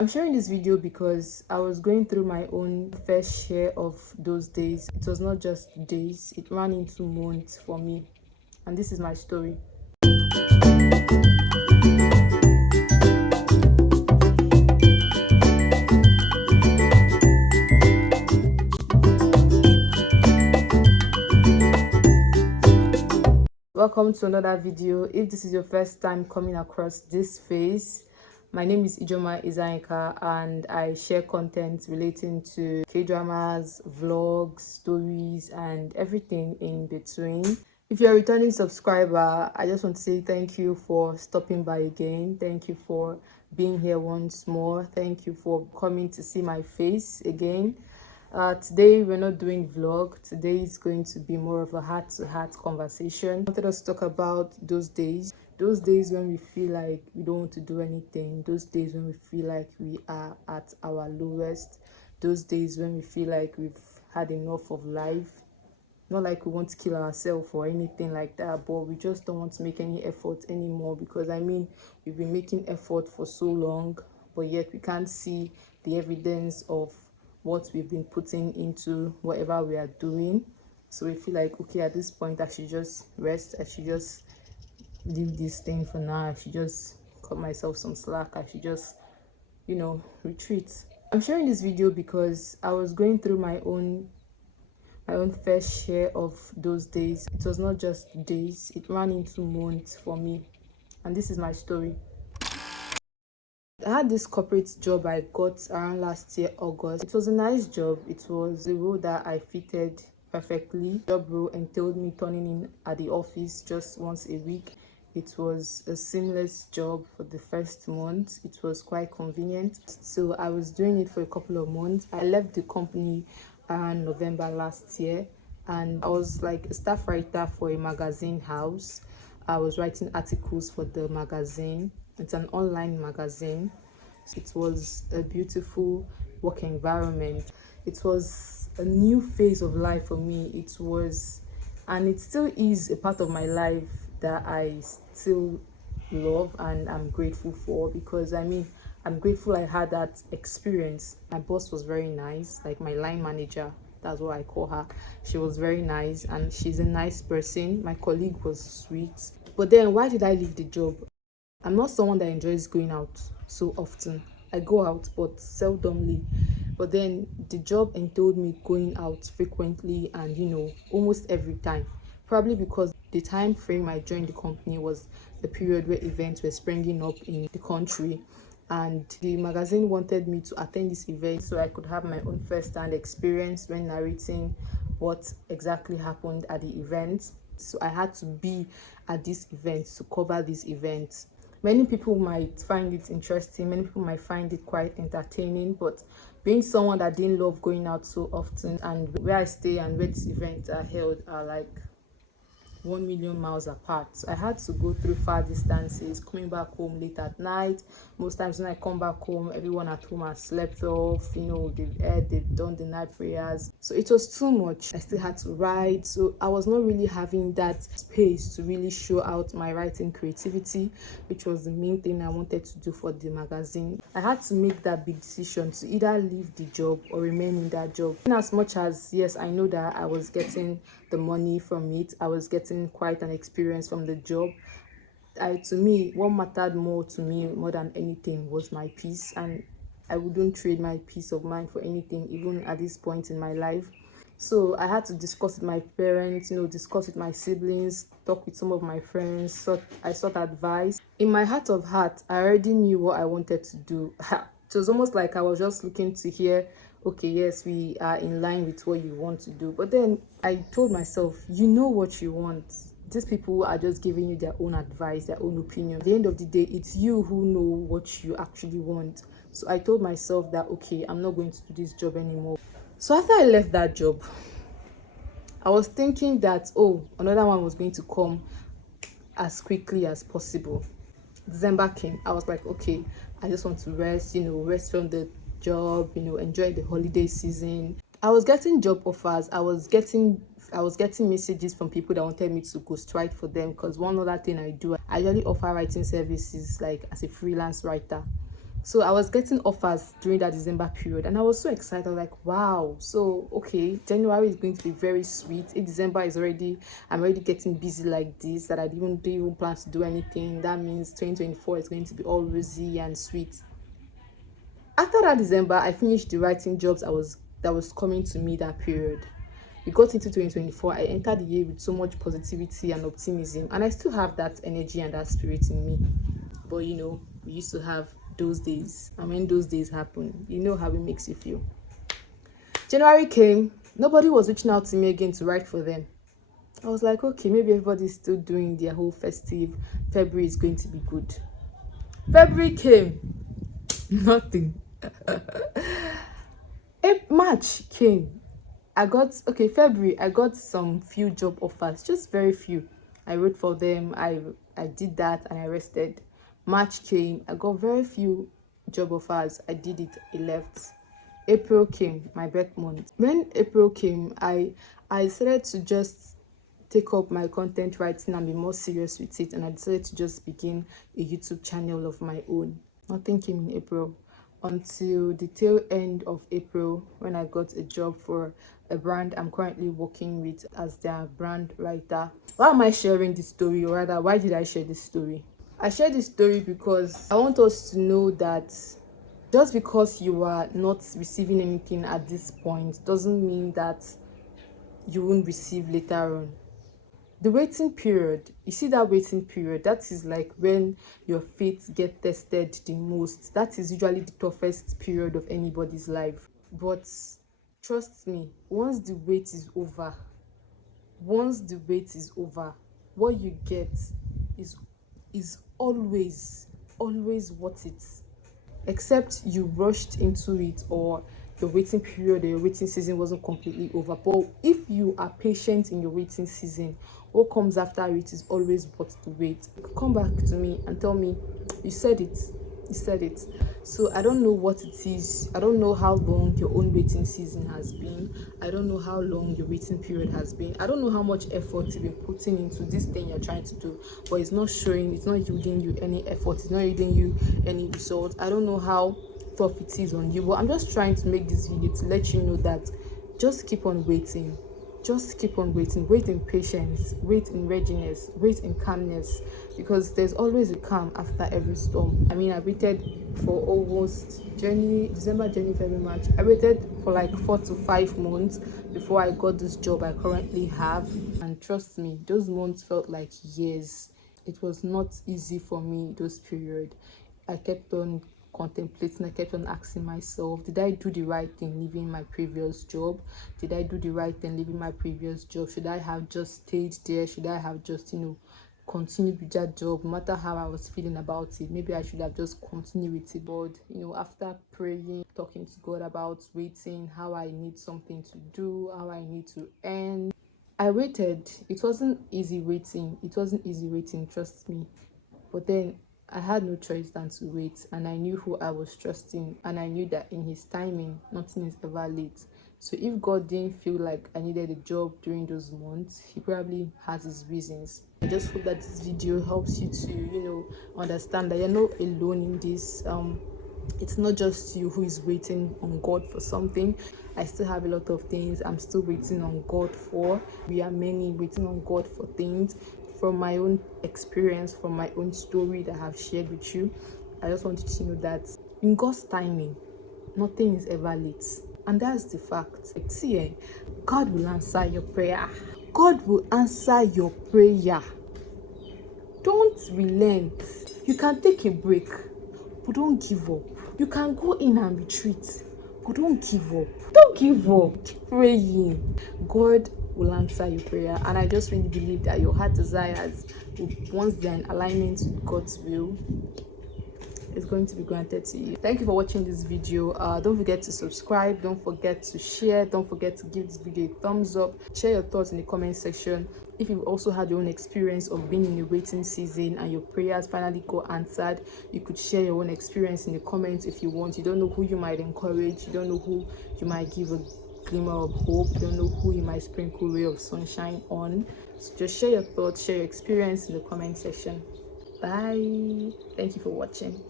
I'm sharing this video because I was going through my own fair share of those days. It was not just days, it ran into months for me. And this is my story. Welcome to another video. If this is your first time coming across this face, my name is Ijoma Izaika and I share content relating to K-dramas, vlogs, stories and everything in between. If you're a returning subscriber, I just want to say thank you for stopping by again. Thank you for being here once more. Thank you for coming to see my face again. Today we're not doing vlog. Today is going to be more of a heart-to-heart conversation. I wanted us to talk about those days when we feel like we don't want to do anything, those days when we feel like we are at our lowest, those days when we feel like we've had enough of life. Not like we want to kill ourselves or anything like that, but we just don't want to make any effort anymore, because we've been making effort for so long, but yet we can't see the evidence of what we've been putting into whatever we are doing. So we feel like, okay, at this point I should just rest, I should just leave this thing for now, I should just cut myself some slack, I should just retreat. I'm sharing this video because I was going through my own fair share of those days. It was not just days, it ran into months for me, and this is my story. I had this corporate job I got around last year, August. It was a nice job. It was a role that I fitted perfectly. The job role entailed me turning in at the office just once a week. It was a seamless job for the first month. It was quite convenient. So I was doing it for a couple of months. I left the company around November last year, and I was like a staff writer for a magazine house. I was writing articles for the magazine. It's an online magazine. It was a beautiful work environment. It was a new phase of life for me. It was, and it still is, a part of my life that I still love and I'm grateful for, because I'm grateful I had that experience. My boss was very nice, like my line manager, that's what I call her. She was very nice and she's a nice person. My colleague was sweet. But then why did I leave the job? I'm not someone that enjoys going out so often. I go out, but seldomly. But then the job entailed me going out frequently and, almost every time. Probably because the time frame I joined the company was the period where events were springing up in the country. And the magazine wanted me to attend this event so I could have my own first-hand experience when narrating what exactly happened at the event. So I had to be at this event to cover this event. Many people might find it interesting, many people might find it quite entertaining, but being someone that didn't love going out so often, and where I stay and where these events are held are like 1 million miles apart, so I had to go through far distances, coming back home late at night. Most times when I come back home, everyone at home has slept off, they've done the night prayers, so it was too much. I still had to write, so I was not really having that space to really show out my writing creativity, which was the main thing I wanted to do for the magazine. I had to make that big decision to either leave the job or remain in that job. In as much as, yes, I know that I was getting the money from it, I was getting quite an experience from the job. To me, what mattered more to me more than anything was my peace, and I wouldn't trade my peace of mind for anything, even at this point in my life. So I had to discuss with my parents, discuss with my siblings, talk with some of my friends. I sought advice. In my heart of heart, I already knew what I wanted to do. It was almost like I was just looking to hear, okay, yes, we are in line with what you want to do. But then I told myself, you know what you want. These people are just giving you their own advice, their own opinion. At the end of the day, it's you who know what you actually want. So I told myself that, okay, I'm not going to do this job anymore. So after I left that job, I was thinking that, another one was going to come as quickly as possible. December came. I was like, okay, I just want to rest, rest from the job, enjoy the holiday season. I was getting job offers. I was getting messages from people that wanted me to go strike for them, because one other thing I do, I usually offer writing services like as a freelance writer. So I was getting offers during that December period, and I was so excited, like, wow. So okay, January is going to be very sweet. If December is already, I'm already getting busy like this, that I didn't even plan to do anything. That means 2024 is going to be all rosy and sweet. After that December, I finished the writing jobs that was coming to me that period. We got into 2024. I entered the year with so much positivity and optimism, and I still have that energy and that spirit in me. But we used to have those days, and when those days happen, you know how it makes you feel. January came, nobody was reaching out to me again to write for them. I was like, okay, maybe everybody's still doing their whole festive. February is going to be good. February came, nothing. March came. February, I got some few job offers, just very few. I wrote for them, I did that, and I rested. March came, I got very few job offers. I did it, I left. April came, my birth month. When April came, I decided to just take up my content writing and be more serious with it, and I decided to just begin a YouTube channel of my own. Nothing came in April until the tail end of April, when I got a job for a brand I'm currently working with as their brand writer. Why am I sharing this story, or rather, why did I share this story? I share this story because I want us to know that just because you are not receiving anything at this point doesn't mean that you won't receive later on. The waiting period, you see that waiting period, that is like when your faith get tested the most. That is usually the toughest period of anybody's life. But trust me, once the wait is over, what you get is always worth it. Except you rushed into it, or your waiting period or your waiting season wasn't completely over. But if you are patient in your waiting season, what comes after it is always worth the wait. Come back to me and tell me, you said it. So I don't know what it is. I don't know how long your own waiting season has been. I don't know how long your waiting period has been. I don't know how much effort you've been putting into this thing you're trying to do, but it's not showing. It's not yielding you any effort. It's not yielding you any result. I don't know how tough it is on you, but I'm just trying to make this video to let you know that just keep on waiting. Just keep on waiting. Wait in patience, wait in readiness, wait in calmness, because there's always a calm after every storm. I mean, I waited for almost December, January, February, March. I waited for like 4 to 5 months before I got this job I currently have. And trust me, those months felt like years. It was not easy for me, those period. I kept on contemplating. I kept on asking myself, did I do the right thing leaving my previous job? Did I do the right thing leaving my previous job? Should I have just stayed there? Should I have just continued with that job, no matter how I was feeling about it? Maybe I should have just continued with it. But after praying, talking to God about waiting, how I need something to do, how I need to earn, I waited. It wasn't easy waiting. Trust me. But then I had no choice than to wait, and I knew who I was trusting, and I knew that in his timing, nothing is ever late. So if God didn't feel like I needed a job during those months, he probably has his reasons. I just hope that this video helps you to, understand that you're not alone in this. It's not just you who is waiting on God for something. I still have a lot of things I'm still waiting on God for. We are many waiting on God for things. From my own experience, from my own story that I have shared with you, I just want you to know that in God's timing, nothing is ever late. And that's the fact. See, God will answer your prayer. God will answer your prayer. Don't relent. You can take a break, but don't give up. You can go in and retreat, but don't give up. Don't give up. Keep praying. God will answer your prayer, and I just really believe that your heart desires, once they're in alignment with God's will, is going to be granted to you. Thank you for watching this video. Don't forget to subscribe, don't forget to share, don't forget to give this video a thumbs up. Share your thoughts in the comment section. If you've also had your own experience of being in a waiting season and your prayers finally got answered, you could share your own experience in the comments if you want. You don't know who you might encourage, you don't know who you might give a glimmer of hope, you don't know who you might sprinkle a ray of sunshine on. So just share your thoughts, share your experience in the comment section. Bye. Thank you for watching.